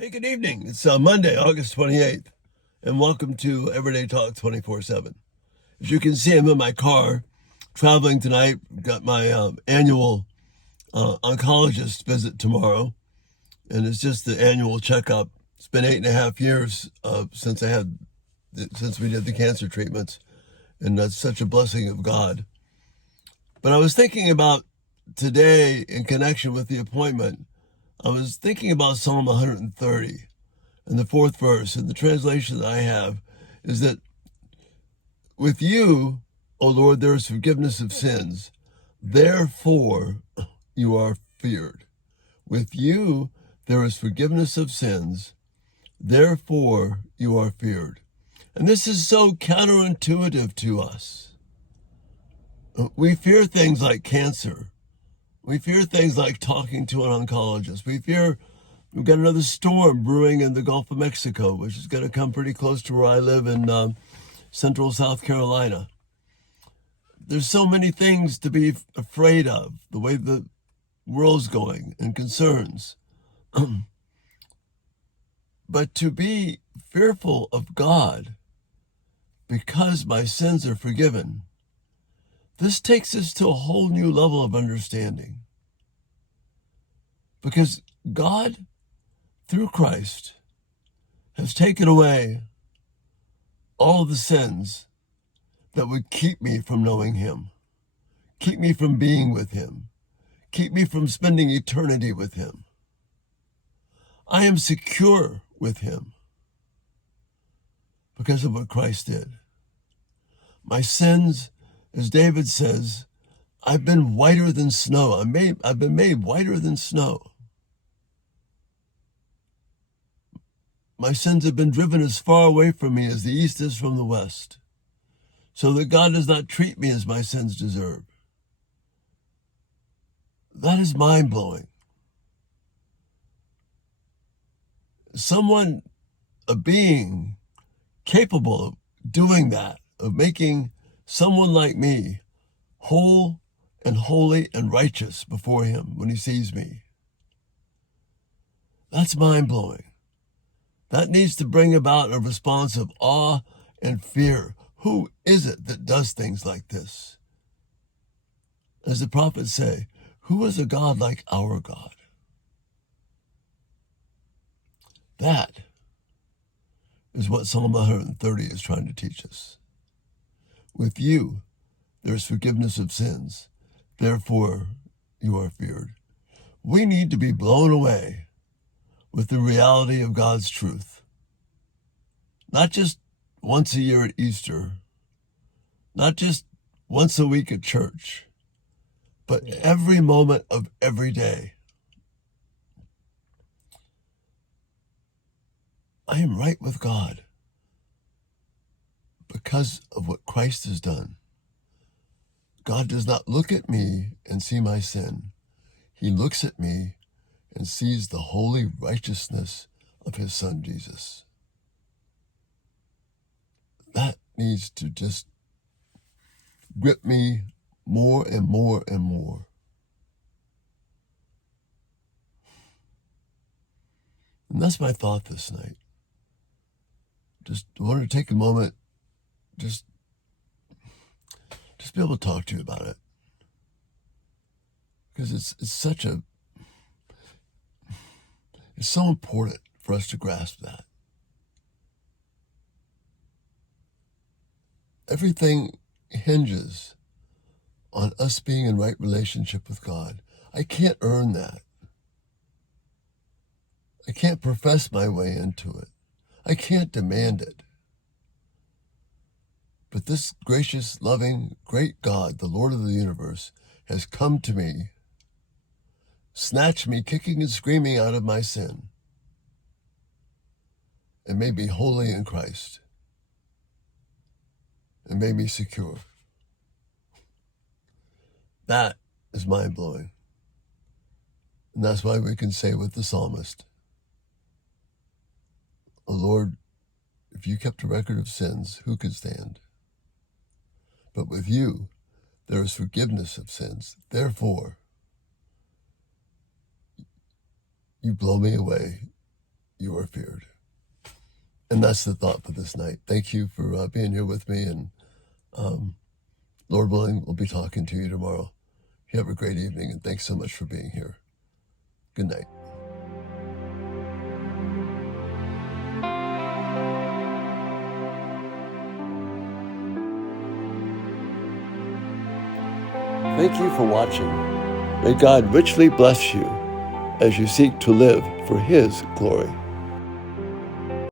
Hey, good evening. It's Monday, August 28th, and welcome to Everyday Talk 24/7. As you can see, I'm in my car traveling tonight. Got my annual oncologist visit tomorrow, and it's just the annual checkup. It's been 8.5 years since we did the cancer treatments, and that's such a blessing of God. But I was thinking about today in connection with the appointment. I was thinking about Psalm 130. And the fourth verse, and the translation that I have is that with you, O Lord, there is forgiveness of sins. Therefore, you are feared. With you, there is forgiveness of sins. Therefore, you are feared. And this is so counterintuitive to us. We fear things like cancer. We fear things like talking to an oncologist. We've got another storm brewing in the Gulf of Mexico, which is going to come pretty close to where I live in central South Carolina. There's so many things to be afraid of, the way the world's going and concerns. But to be fearful of God because my sins are forgiven, this takes us to a whole new level of understanding. Because God, through Christ, has taken away all the sins that would keep me from knowing Him, keep me from being with Him, keep me from spending eternity with Him. I am secure with Him because of what Christ did. My sins, as David says, I've been whiter than snow. I've been made whiter than snow. My sins have been driven as far away from me as the east is from the west, so that God does not treat me as my sins deserve. That is mind-blowing. A being capable of doing that, of making someone like me whole and holy and righteous before Him when He sees me. That's mind-blowing. That needs to bring about a response of awe and fear. Who is it that does things like this? As the prophets say, who is a God like our God? That is what Psalm 130 is trying to teach us. With you, there is forgiveness of sins. Therefore, you are feared. We need to be blown away with the reality of God's truth. Not just once a year at Easter, not just once a week at church, but every moment of every day. I am right with God because of what Christ has done. God does not look at me and see my sin. He looks at me and sees the holy righteousness of His Son, Jesus. That needs to just grip me more and more and more. And that's my thought this night. Just wanted to take a moment, just be able to talk to you about it. Because it's so important for us to grasp that. Everything hinges on us being in right relationship with God. I can't earn that. I can't profess my way into it. I can't demand it. But this gracious, loving, great God, the Lord of the universe, has come to me, snatched me kicking and screaming out of my sin, and made me holy in Christ, and made me secure. That is mind-blowing. And that's why we can say with the psalmist, "O Lord, if you kept a record of sins, who could stand? But with you, there is forgiveness of sins. Therefore, you blow me away. you are feared. And that's the thought for this night. Thank you for being here with me. And Lord willing, we'll be talking to you tomorrow. You have a great evening, and thanks so much for being here. Good night. Thank you for watching. May God richly bless you as you seek to live for His glory.